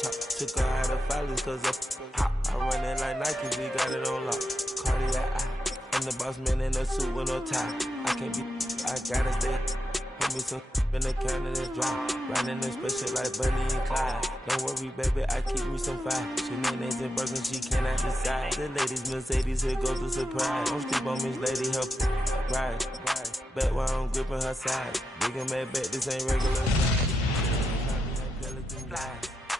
chop. Took her out of filers cause I run it like Nike, we got it on lock. Cardiac eye, I'm the boss man in a suit with no tie. I can't be, I gotta stay. Put me some in the can of the dry. Riding in spaceship like Bunny and Clyde. Don't worry, baby, I keep me some fire. She names and Birkin, she cannot decide. The ladies, Mercedes, here goes the surprise. Don't sleep on Miss Lady, help ride. Back while I'm gripping her side. Big and mad back, this ain't regular size.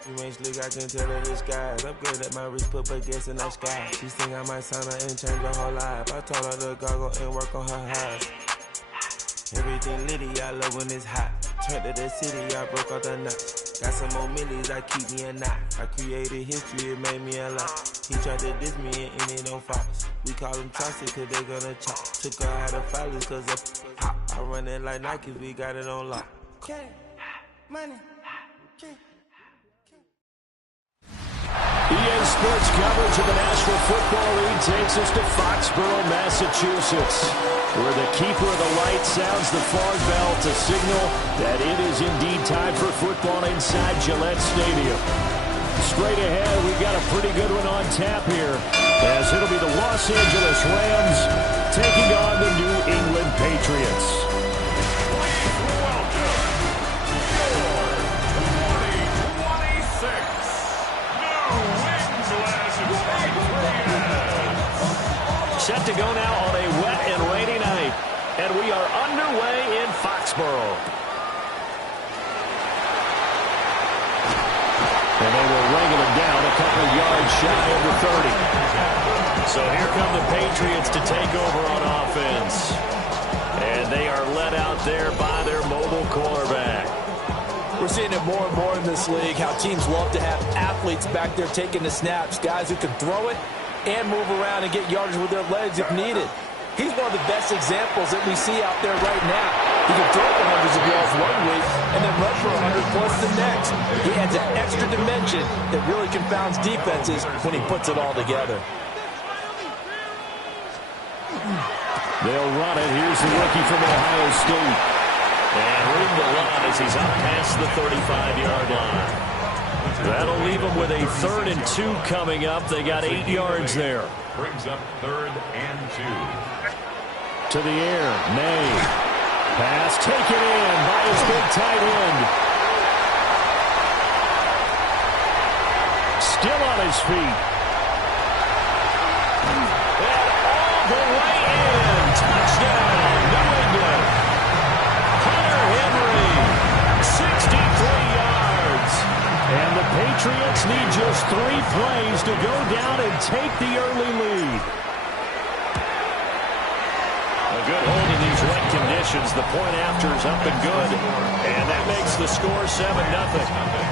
You ain't slick, I can tell her the skies. Upgrade at my wrist, put her gas in the sky. She think I might sign her and change her whole life. I told her to goggle and work on her eyes. Everything litty, I love when it's hot. Turned to the city, I broke out the knots. Got some more millies, I keep me a knot. I created history, it made me a lot. He tried to diss me and it don't fox. We call them Chaucer cause they gonna chop. Took her out of filers cause I run it like Nike, we got it on lock. Okay, money. Okay. EA Sports coverage of the National Football League takes us to Foxborough, Massachusetts, where the keeper of the light sounds the fog bell to signal that it is indeed time for football inside Gillette Stadium. Straight ahead, we've got a pretty good one on tap here, as it'll be the Los Angeles Rams taking on the New England Patriots. Set to go now on a wet and rainy night. And we are underway in Foxborough. And they will wrangle him down a couple of yards shy of the 30. So here come the Patriots to take over on offense. And they are led out there by their mobile quarterback. We're seeing it more and more in this league, how teams love to have athletes back there taking the snaps, guys who can throw it and move around and get yardage with their legs if needed. He's one of the best examples that we see out there right now. He can throw for hundreds of yards one week and then run for 100 plus the next. He adds an extra dimension that really confounds defenses when he puts it all together. They'll run it. Here's the rookie from Ohio State. And room to run as he's up past the 35-yard line. That'll leave them with a 3rd and 2 coming up. They got 8 yards there. Brings up 3rd and 2. To the air, May. Pass taken in by his big tight end. Still on his feet. And all the way in. Touchdown, New England. Hunter Henry, 63 yards. And the Patriots need just 3 plays to go down and take the early lead. A good hold in these wet conditions. The point after is up and good. And that makes the score 7-0.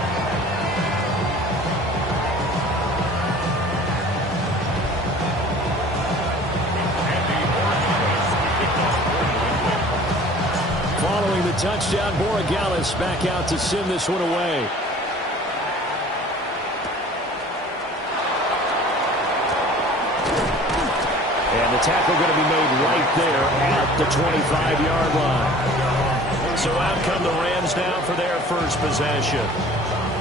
Following the touchdown, Borregales back out to send this one away. And the tackle going to be made right there at the 25-yard line. So out come the Rams now for their first possession.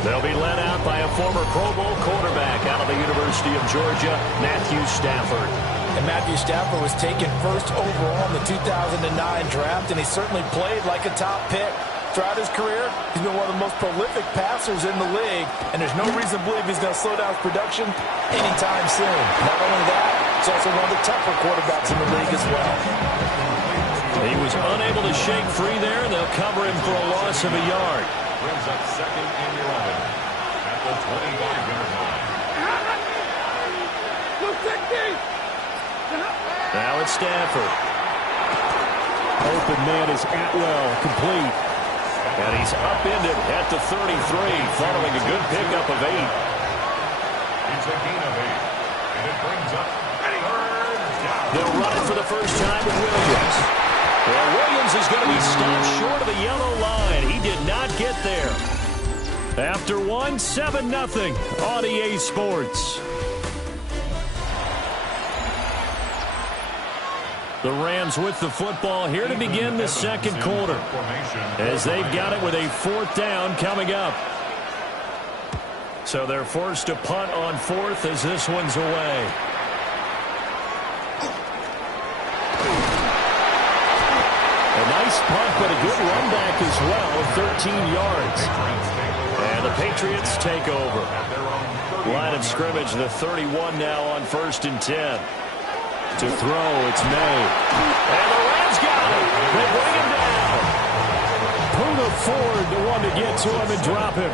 They'll be led out by a former Pro Bowl quarterback out of the University of Georgia, Matthew Stafford. And Matthew Stafford was taken first overall in the 2009 draft, and he certainly played like a top pick. Throughout his career, he's been one of the most prolific passers in the league, and there's no reason to believe he's going to slow down his production anytime soon. Not only that, he's also one of the tougher quarterbacks in the league as well. He was unable to shake free there, and they'll cover him for a loss of a yard. Brings up 2nd and 11 at the 25-yard line. Now it's Stafford. Open man is Atwell, complete. And he's upended at the 33, following a good pickup of 8. It's a gain of 8. And it brings up 3rd down. They'll run it for the first time with Williams. Well, Williams is going to be stopped short of the yellow line. He did not get there. After 7-0 on EA Sports. The Rams with the football here to begin the second quarter, as they've got it with a 4th down coming up. So they're forced to punt on 4th as this one's away. A nice punt, but a good run back as well, 13 yards. And the Patriots take over. Line of scrimmage, the 31 now on 1st and 10. To throw, it's May. And the Rams got him. They bring him down. Poona Ford, the one to get to him and drop him.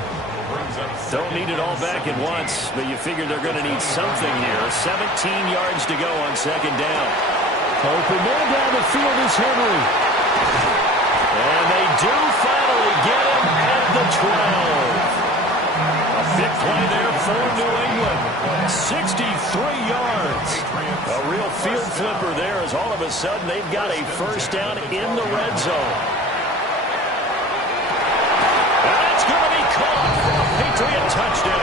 Don't need it all back at once, but you figure they're going to need something here. 17 yards to go on 2nd down. Open man down the field is Henry. And they do finally get him at the 12. A big play there for New England. 63 yards. A real field flipper there as all of a sudden they've got a 1st down in the red zone. And it's going to be caught for a Patriot touchdown.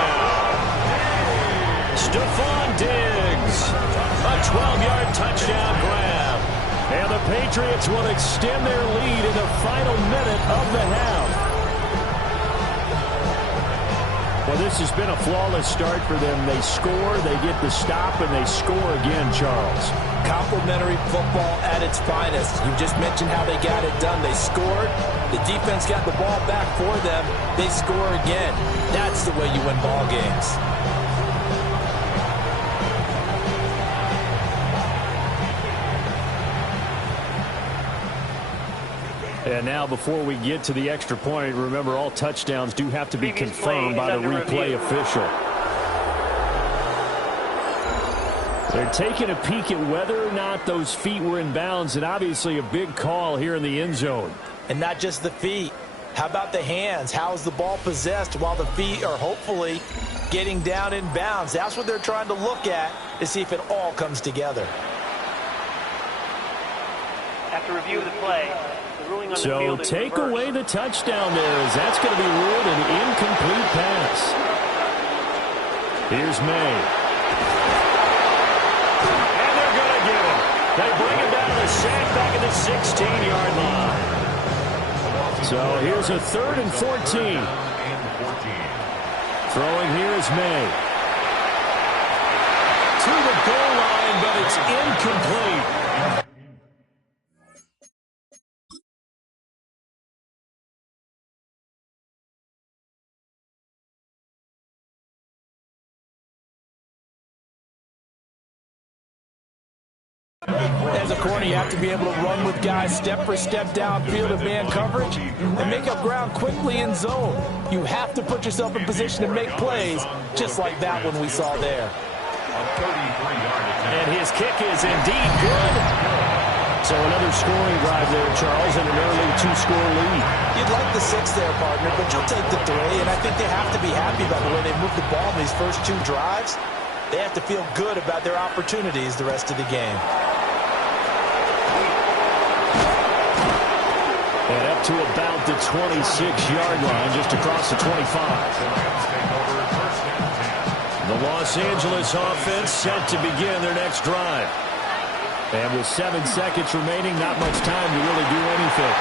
Stephon Diggs. A 12-yard touchdown grab. And the Patriots will extend their lead in the final minute of the half. Well, this has been a flawless start for them. They score, they get the stop, and they score again, Charles. Complimentary football at its finest. You just mentioned how they got it done. They scored. The defense got the ball back for them. They score again. That's the way you win ball games. And now before we get to the extra point, remember all touchdowns do have to be confirmed by the replay official. They're taking a peek at whether or not those feet were in bounds, and obviously a big call here in the end zone. And not just the feet. How about the hands? How is the ball possessed while the feet are hopefully getting down in bounds? That's what they're trying to look at to see if it all comes together. After review of the play, so take away the touchdown there, as that's going to be ruled an incomplete pass. Here's May. And they're going to get him. They bring him down to sack back at the 16-yard line. So here's a 3rd and 14. Throwing here is May. To the goal line, but it's incomplete. As a corner, you have to be able to run with guys step for step downfield in man coverage and make up ground quickly in zone. You have to put yourself in position to make plays, just like that one we saw there. And his kick is indeed good. So another scoring drive there, Charles, and an early 2-score lead. You'd like the 6 there, partner, but you'll take the 3, and I think they have to be happy about the way they moved the ball in these first 2 drives. They have to feel good about their opportunities the rest of the game. And up to about the 26-yard line, just across the 25. The Los Angeles offense set to begin their next drive. And with 7 seconds remaining, not much time to really do anything.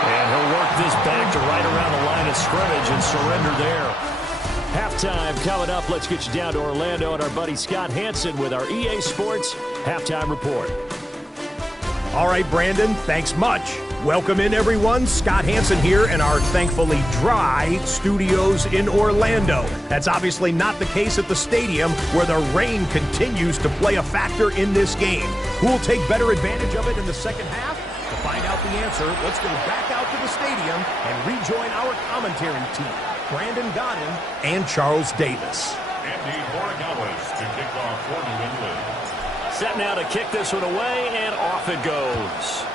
And he'll work this back to right around the line of scrimmage and surrender there. Halftime coming up. Let's get you down to Orlando and our buddy Scott Hansen with our EA Sports Halftime Report. All right, Brandon, thanks much. Welcome in, everyone. Scott Hansen here in our thankfully dry studios in Orlando. That's obviously not the case at the stadium, where the rain continues to play a factor in this game. Who will take better advantage of it in the second half? To find out the answer, let's go back out to the stadium and rejoin our commentary team, Brandon Godden and Charles Davis. Andy Borregales to kick off for New England. Set now to kick this one away, and off it goes.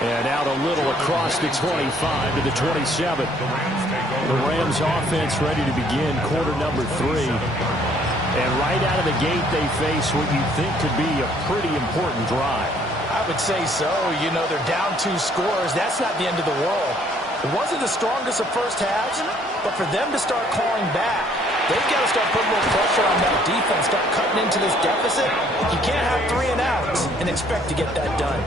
And out a little across the 25 to the 27. The Rams offense ready to begin quarter number 3. And right out of the gate, they face what you think could be a pretty important drive. I would say so. You know, they're down 2 scores. That's not the end of the world. It wasn't the strongest of first halves, but for them to start clawing back, They've got to start putting more pressure on that defense, start cutting into this deficit. You can't have 3 and outs and expect to get that done.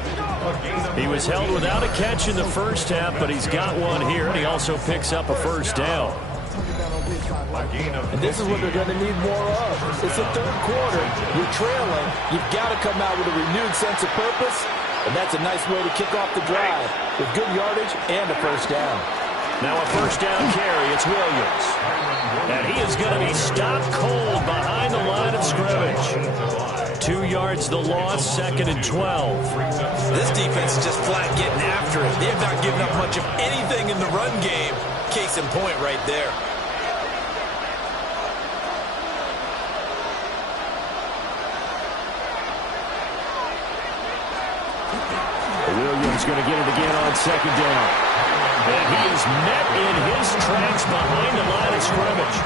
He was held without a catch in the first half, but he's got one here, and he also picks up a first down. And this is what they're going to need more of. It's the third quarter. You're trailing. You've got to come out with a renewed sense of purpose, and that's a nice way to kick off the drive with good yardage and a first down. Now a first down carry. It's Williams. And he is going to be stopped cold behind the line of scrimmage. 2 yards the loss, 2nd and 12. This defense is just flat getting after it. They have not given up much of anything in the run game. Case in point right there. Williams going to get it again on 2nd down. And he is met in his tracks behind the line of scrimmage.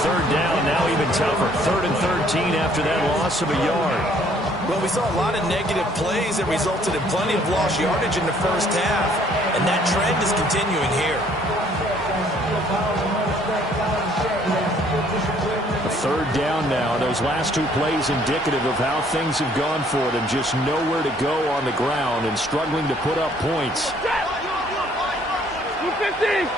3rd down, now even tougher. 3rd and 13 after that loss of a yard. Well, we saw a lot of negative plays that resulted in plenty of lost yardage in the first half. And that trend is continuing here. A 3rd down now. Those last 2 plays indicative of how things have gone for them. Just nowhere to go on the ground and struggling to put up points. 250.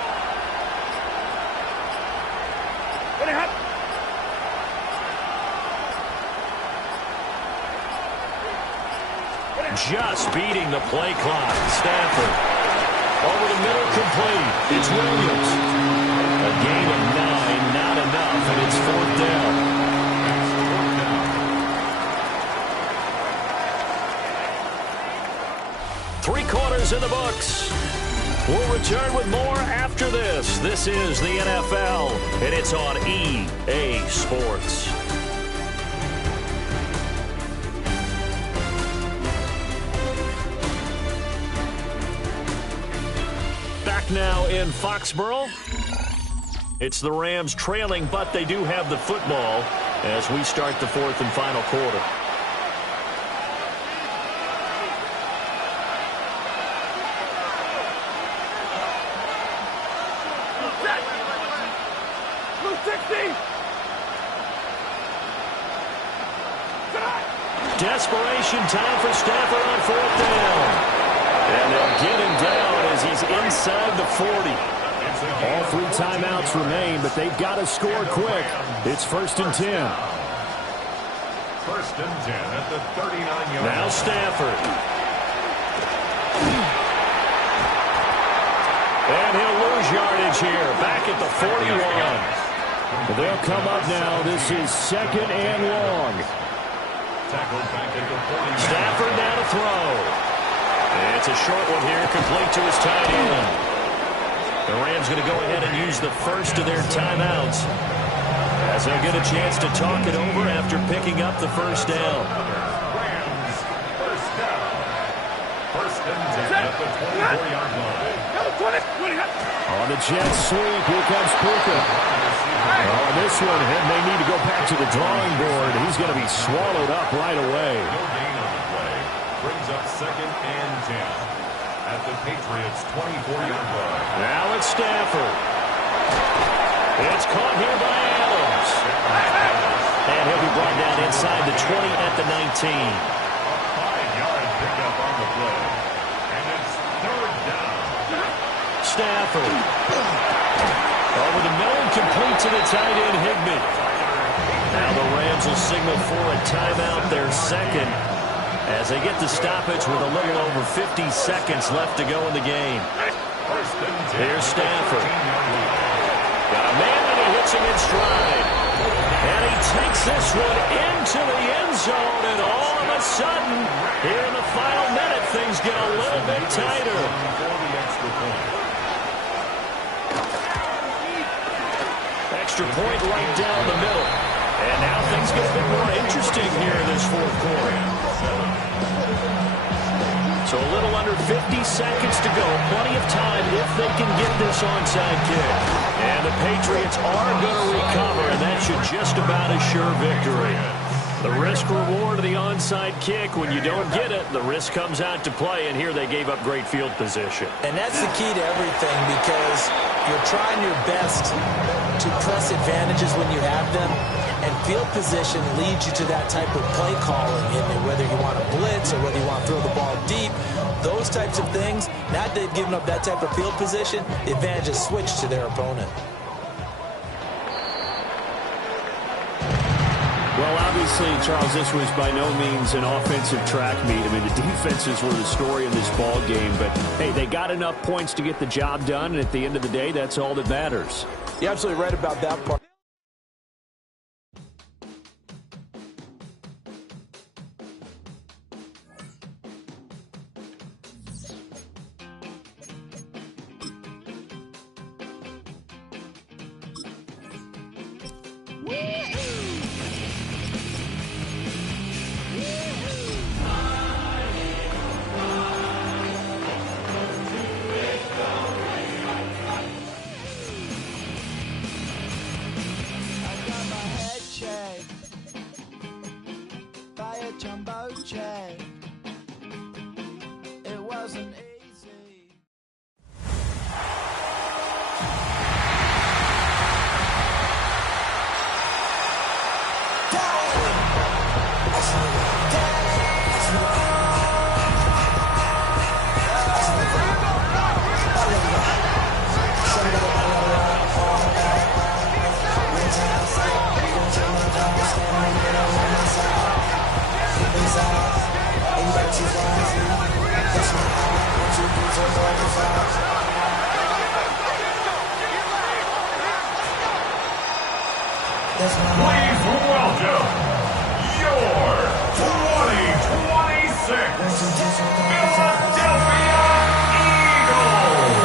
Just beating the play clock. Stafford. Over the middle, complete. It's Williams. A gain of 9, not enough, and it's 4th down. Three-quarters in the books. We'll return with more after this. This is the NFL, and it's on EA Sports. Back now in Foxborough. It's the Rams trailing, but they do have the football as we start the 4th and final quarter. Desperation time for Stafford on 4th down. And they'll get him down as he's inside the 40. All 3 timeouts remain, but they've got to score quick. It's 1st and 10. 1st and 10 at the 39-yard line. Now Stafford. And he'll lose yardage here. Back at the 41. They'll come up now. This is 2nd and long. Stafford now to throw. It's a short one here, complete to his tight end. The Rams going to go ahead and use the first of their timeouts as they'll get a chance to talk it over after picking up the first down. Rams, first down. 1st and 10 at the 24-yard line. On the jet sweep, here comes Puka. On this one, and they need to go back to the drawing board. He's going to be swallowed up right away. No gain on the play. Brings up 2nd and 10 at the Patriots' 24-yard line. Now it's Stafford. It's caught here by Adams. And he'll be brought down inside the 20 at the 19. A 5-yard pickup on the play. And it's 3rd down. Stafford. Over the middle and complete to the tight end, Higbee. Now the Rams will signal for a timeout, their 2nd, as they get the stoppage with a little over 50 seconds left to go in the game. Here's Stafford. Got a man and he hits him in stride. And he takes this one into the end zone, and all of a sudden, here in the final minute, things get a little bit tighter. Extra point right down the middle. And now things get a bit more interesting here in this 4th quarter. So a little under 50 seconds to go. Plenty of time if they can get this onside kick. And the Patriots are going to recover, and that should just about assure victory. The risk-reward of the onside kick. When you don't get it, the risk comes out to play, and here they gave up great field position. And that's the key to everything, because you're trying your best to press advantages when you have them, and field position leads you to that type of play calling, and whether you want to blitz or whether you want to throw the ball deep, those types of things. Now that they've given up that type of field position, the advantage is switched to their opponent. Well, obviously, Charles, this was by no means an offensive track meet. I mean, the defenses were the story in this ball game, but hey, they got enough points to get the job done, and at the end of the day, that's all that matters. You're absolutely right about that part. It wasn't easy. Please welcome your 2026 Philadelphia Eagles.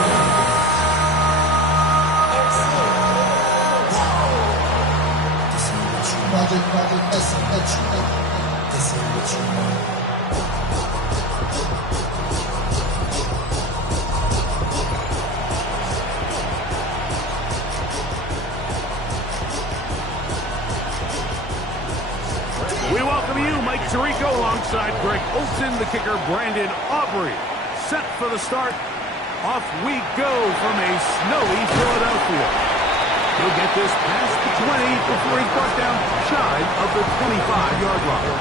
We welcome you, Mike Tirico, alongside Greg Olson, the kicker, Brandon Aubrey. Set for the start. Off we go from a snowy Philadelphia. He'll get this past the 20 before he's brought down shy of the 25-yard line.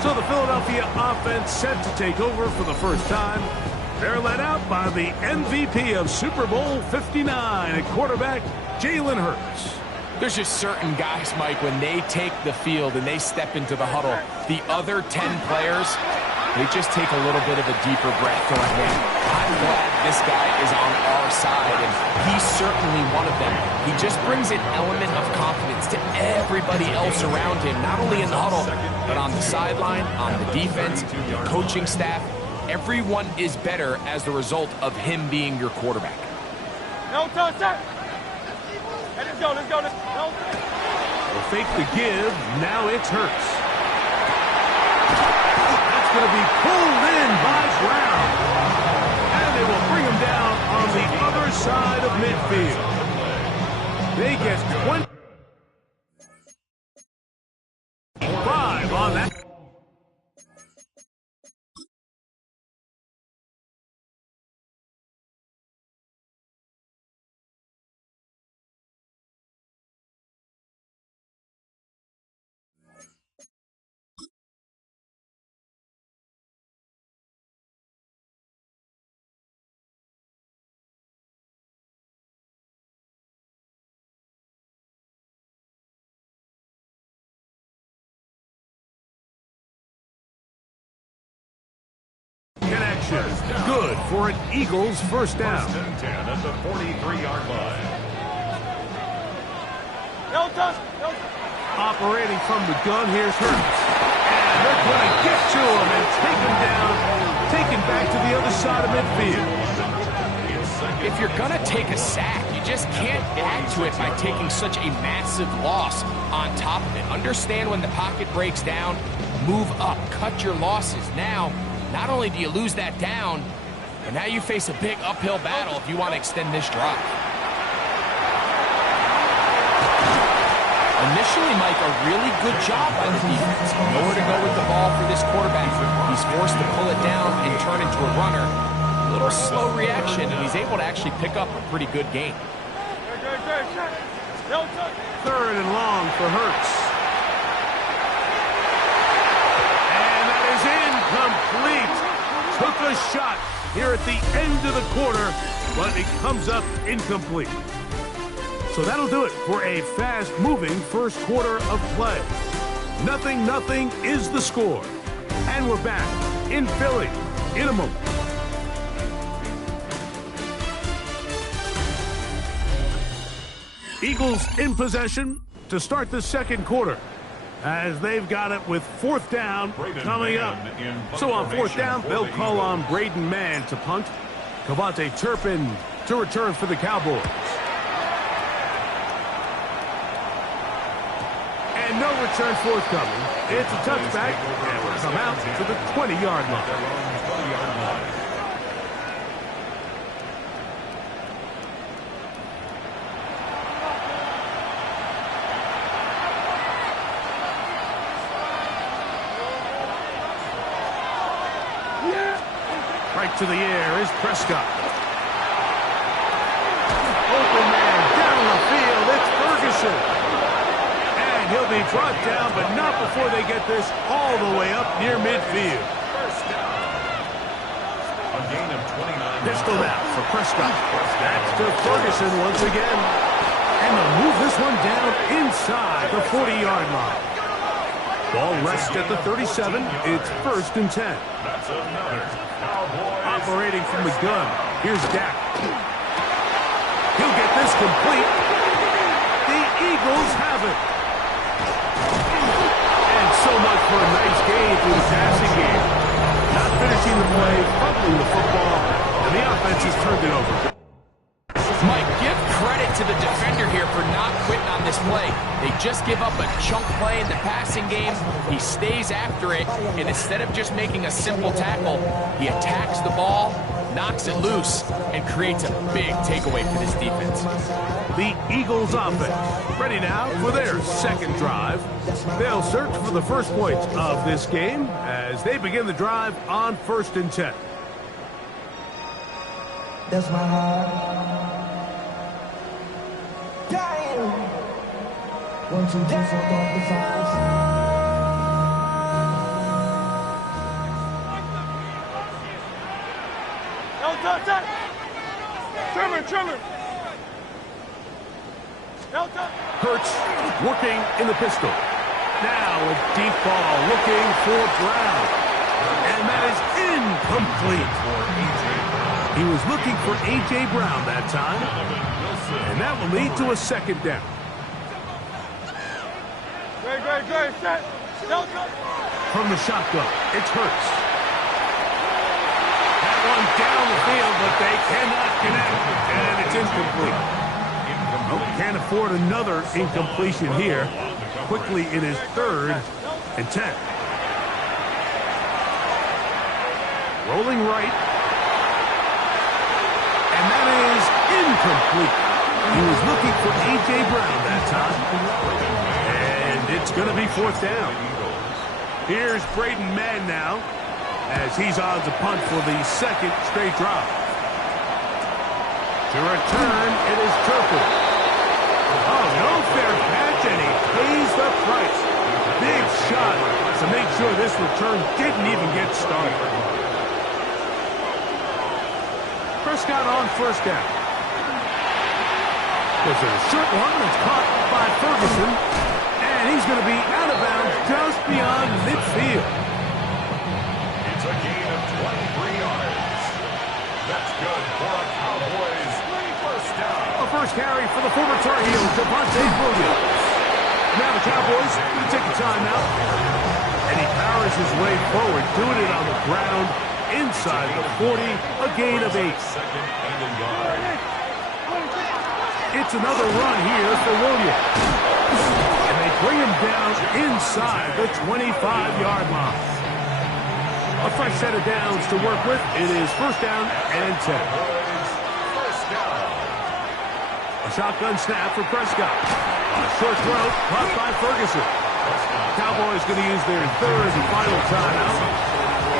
So the Philadelphia offense set to take over for the first time. They're led out by the MVP of Super Bowl 59 at quarterback, Jalen Hurts. There's just certain guys, Mike, when they take the field and they step into the huddle, the other 10 players, they just take a little bit of a deeper breath. They're like, man, I'm glad this guy is on our side, and he's certainly one of them. He just brings an element of confidence to everybody else around him, not only in the huddle, but on the sideline, on the defense, the coaching staff. Everyone is better as the result of him being your quarterback. No touch that. Let's go, let's go. We'll fake the give. Now it's Hurts. That's going to be pulled in by Brown. And they will bring him down on the other side of midfield. They get 25 on that. Connection. Good for an Eagles first down. First and 10 at the 43-yard line. Operating from the gun, here's Hurts. And they're going to get to him and take him down, taken back to the other side of midfield. If you're going to take a sack, you just can't add to it by taking such a massive loss on top of it. Understand when the pocket breaks down, move up, cut your losses. Now, not only do you lose that down, but now you face a big uphill battle if you want to extend this drive. Initially, Mike, a really good job by the defense. Nowhere to go with the ball for this quarterback. He's forced to pull it down and turn into a runner. A little slow reaction, and he's able to actually pick up a pretty good gain. Third and long for Hurts. And that is incomplete. Took a shot here at the end of the quarter, but it comes up incomplete. So that'll do it for a fast-moving first quarter of play. 0-0 is the score. And we're back in Philly in a moment. Eagles in possession to start the second quarter, as they've got it with fourth down coming up. So on fourth down, they'll call on Braden Mann to punt. Cavante Turpin to return for the Cowboys. And no return forthcoming. It's a touchback, and will come out to the 20-yard line. Right to the air is Prescott. Open man down the field. It's Ferguson. And he'll be brought down, but not before they get this all the way up near midfield. A gain of 29. Pistol out for Prescott. That's to Ferguson once again. And they'll move this one down inside the 40-yard line. Ball rests at the 37. It's 1st and 10. That's another. Operating from the gun. Here's Dak. He'll get this complete. The Eagles have it. And so much for a nice gain through the passing game. Not finishing the play, fumbling the football, and the offense has turned it over. Mike, give credit to the defender here for not quitting on this play. They just give up a chunk play in the passing game. He stays after it, and instead of just making a simple tackle, he attacks the ball, knocks it loose, and creates a big takeaway for this defense. The Eagles offense ready now for their second drive. They'll search for the first points of this game as they begin the drive on 1st and 10. That's my heart. Damn. 1, 2, 3, 4, 5. Trimmer. Hurts working in the pistol. Now a deep ball looking for Brown. And that is incomplete. He was looking for A.J. Brown that time. And that will lead to a second down. Great, set. From the shotgun, it's Hurts. That one down the field, but they cannot connect. And it's incomplete. Oh, can't afford another incompletion here. Quickly in his 3rd and 10. Rolling right. And that is incomplete. He was looking for A.J. Brown that time. And it's going to be 4th down. Here's Braden Mann now, as he's on to punt for the 2nd straight drive. To return, it is Turpin. Oh, no fair catch, and he pays the price. Big shot to make sure this return didn't even get started. Prescott on 1st down. There's a short one that's caught by Ferguson, and he's going to be out of bounds just beyond midfield. It's a gain of 23 yards. That's good for a Cowboys 1st down. A first carry for the former Tar Heel, Javonte Williams. Now the Cowboys going to take a timeout, and he powers his way forward, doing it on the ground inside the 40, a gain of 8. 2nd and a yard. It's another run here for Williams. And they bring him down inside the 25-yard line. A fresh set of downs to work with. It is 1st down and 10. 1st down. A shotgun snap for Prescott. Short throw, caught by Ferguson. Cowboys going to use their third and final timeout.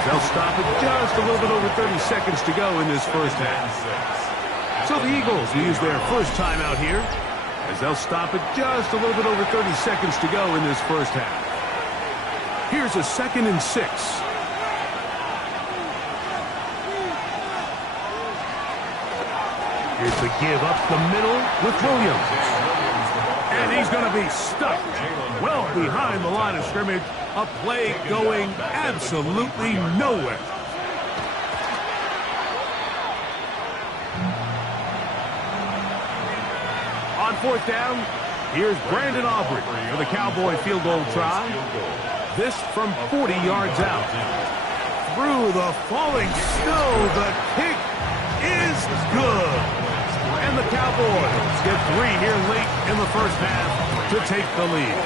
They'll stop it just a little bit over 30 seconds to go in this first half. So the Eagles will use their first timeout here, as they'll stop it just a little bit over 30 seconds to go in this first half. Here's a 2nd and 6. Here's the give up the middle with Williams. And he's going to be stuck well behind the line of scrimmage. A play going absolutely nowhere. On 4th down, here's Brandon Aubrey for the Cowboy field goal try. This from 40 yards out. Through the falling snow, the kick is good. And the Cowboys get 3 here late in the first half to take the lead.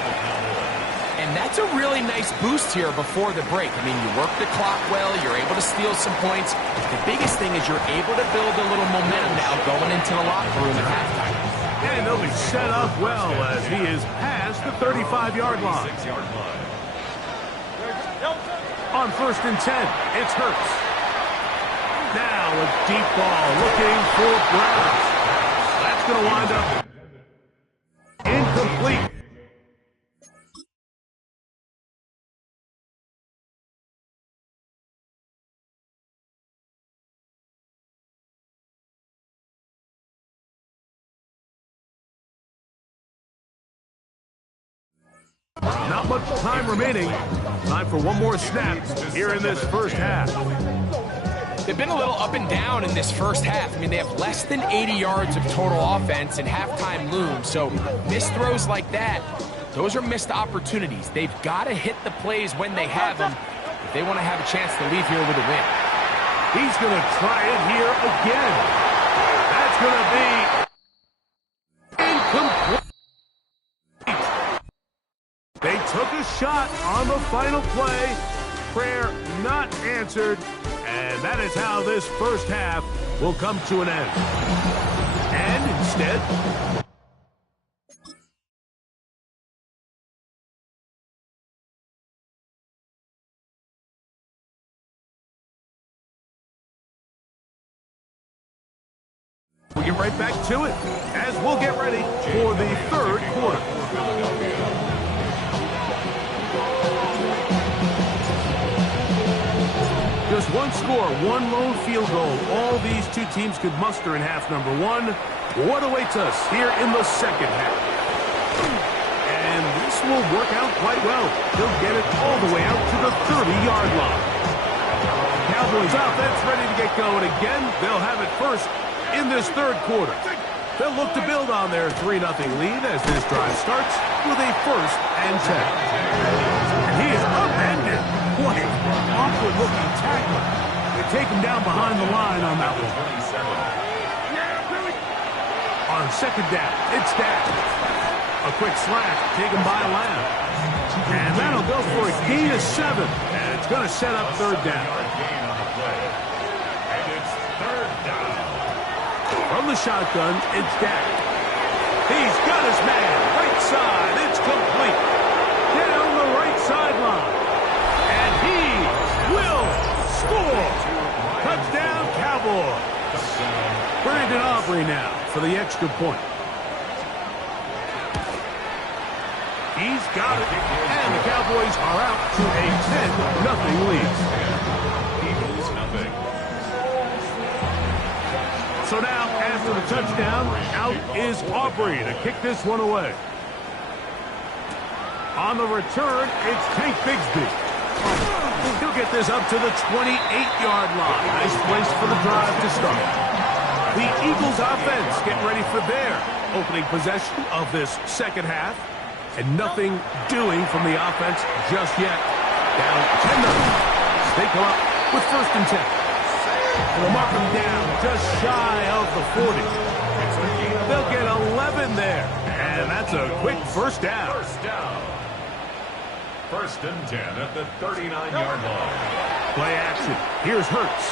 And that's a really nice boost here before the break. I mean, you work the clock well, you're able to steal some points. The biggest thing is you're able to build a little momentum now going into the locker room at halftime. And they'll be set up well as he is past the 35-yard line. On 1st and 10, it's Hurts. Now a deep ball looking for Brown. That's going to wind up incomplete. Not much time remaining. Time for one more snap here in this first half. They've been a little up and down in this first half. I mean, they have less than 80 yards of total offense and halftime looms. So missed throws like that, those are missed opportunities. They've got to hit the plays when they have them if they want to have a chance to leave here with a win. He's going to try it here again. That's going to be incomplete. They took a shot on the final play. Prayer not answered. And that is how this first half will come to an end. And instead, we get right back to it as we'll get ready for the third quarter. Just one score, one lone field goal. All these two teams could muster in half number 1. What awaits us here in the second half? And this will work out quite well. He'll get it all the way out to the 30-yard line. Cowboys offense ready to get going again. They'll have it first in this third quarter. They'll look to build on their 3-0 lead as this drive starts with a 1st and 10. And he is upended. What an awkward-looking tackle. They take him down behind the line on that one. On 2nd down, it's down. A quick slash taken by Lamb. And that'll go for a gain of 7. And it's going to set up 3rd down. From the shotgun, it's Dak. He's got his man. Right side, it's complete. Down the right sideline. And he will score. Touchdown, Cowboys. Brandon Aubrey now for the extra point. He's got it. And the Cowboys are out to a 10-0 lead. Eagles nothing. So now, after the touchdown, out is Aubrey to kick this one away. On the return, it's Tank Bigsby. He'll get this up to the 28-yard line. Nice place for the drive to start. The Eagles offense getting ready for their opening possession of this second half. And nothing doing from the offense just yet. Down 10-0. They come up with 1st and 10. They'll mark them down just shy of the 40. They'll get 11 there. And that's a quick first down. First down. 1st and 10 at the 39-yard line. Play action. Here's Hurts.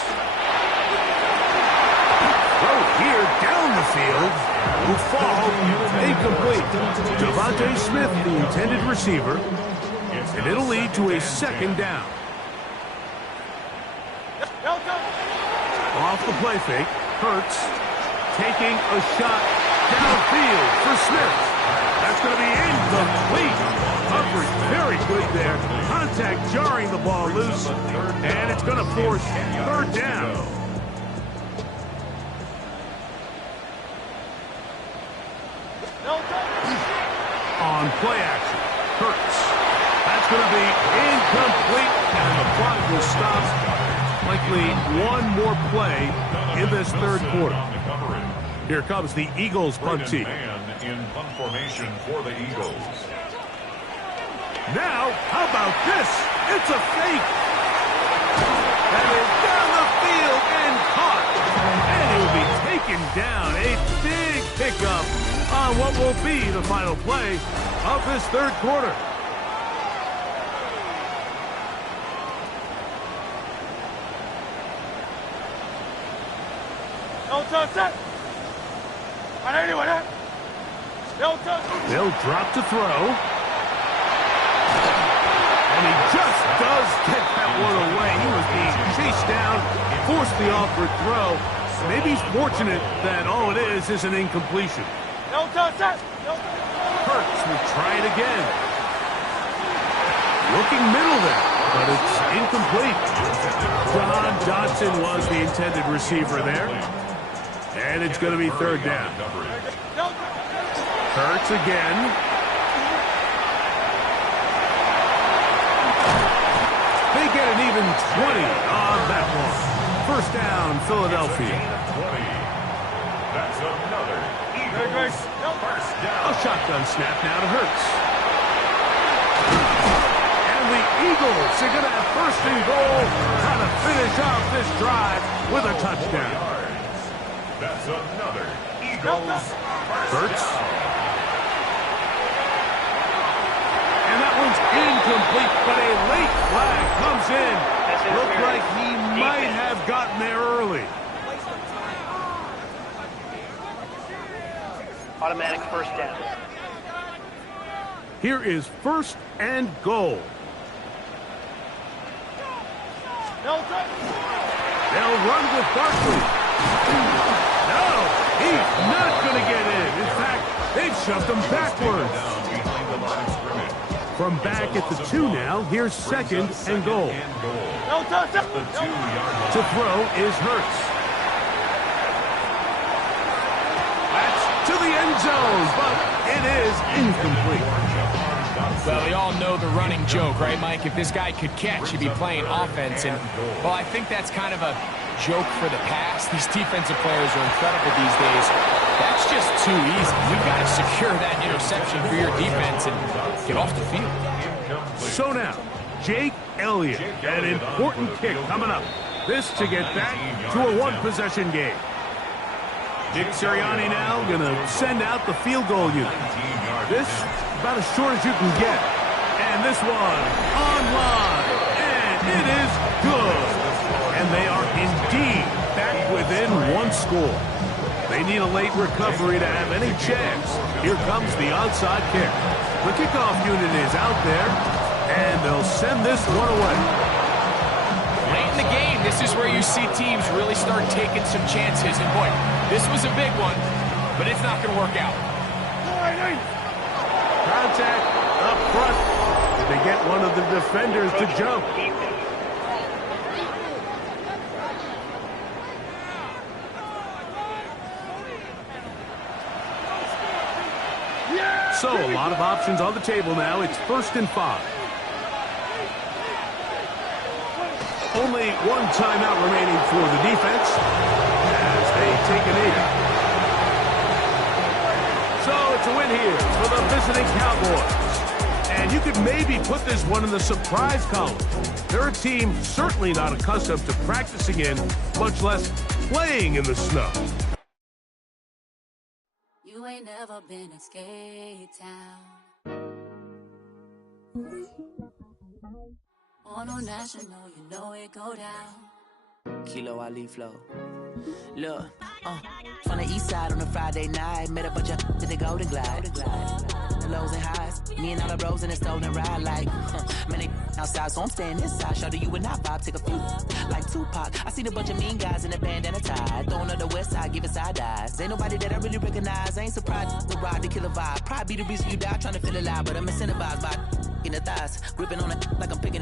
Throw here down the field. will fall incomplete. Devontae Smith, the intended receiver, and it'll lead to a second down. Off the play fake, Hurts taking a shot downfield for Smith. That's going to be incomplete. Humphrey, very good there. Contact jarring the ball loose, and it's going to force third down. On play action, Hurts. That's going to be incomplete, and the clock will stop. Likely one more play in this third quarter. Here comes the Eagles punt team. In punt formation for the Eagles. Now, how about this? It's a fake. That is down the field and caught. And he'll be taken down. A big pickup on what will be the final play of this third quarter. They'll drop to throw. And he just does get that one away. He was being chased down, forced the awkward throw. Maybe he's fortunate that all it is an incompletion. Hurts will try it again. Looking middle there, but it's incomplete. John Johnson was the intended receiver there. And it's going to be third down. Hurts again. They get an even 20 on that one. First down, Philadelphia. That's another Eagles first down. A shotgun snap now to Hurts. And the Eagles are going to have first and goal, trying to finish off this drive with a touchdown. That's another Eagles Hurts. And that one's incomplete, but a late flag comes in. Looked like he might have gotten there early. Automatic first down. Here is first and goal. They'll run with Barkley. No, he's not going to get in. In fact, they've shoved him backwards. From back at the 2 now, here's second and goal. To throw is Hurts. That's to the end zone, but it is incomplete. Well, we all know the running joke, right, Mike? If this guy could catch, he'd be playing offense. And, well, I think that's kind of a joke for the past. These defensive players are incredible these days. That's just too easy. You've got to secure that interception for your defense and get off the field. So now, Jake Elliott, an important kick coming up. This to get back to a one-possession game. Dick Sirianni now going to send out the field goal unit. This about as short as you can get. And this one online. And it is good. And they are indeed back within one score. They need a late recovery to have any chance. Here comes the onside kick. The kickoff unit is out there, and they'll send this one away. Late in the game, this is where you see teams really start taking some chances. And boy, this was a big one, but it's not going to work out. Contact up front. Did they get one of the defenders to jump? So, a lot of options on the table now. It's 1st and 5. Only one timeout remaining for the defense as they take a knee. So, it's a win here for the visiting Cowboys. And you could maybe put this one in the surprise column. They're a team certainly not accustomed to practicing in, much less playing in the snow. You ain't never been in skate town. On a national, you know it go down. Kilo Ali flow. Look, from the east side on a Friday night, met a bunch of to the Golden Glide. The lows and highs, me and all the bros in a stolen ride like, man, they outside, so I'm staying inside. Show you and I vibe, take a few, like Tupac. I seen a bunch of mean guys in the band and a tie. Throwing up the west side, giving side eyes. Ain't nobody that I really recognize. I ain't surprised to ride the killer vibe. Probably be the reason you die, trying to feel alive, but I'm incentivized by in the thighs, gripping on it like I'm picking.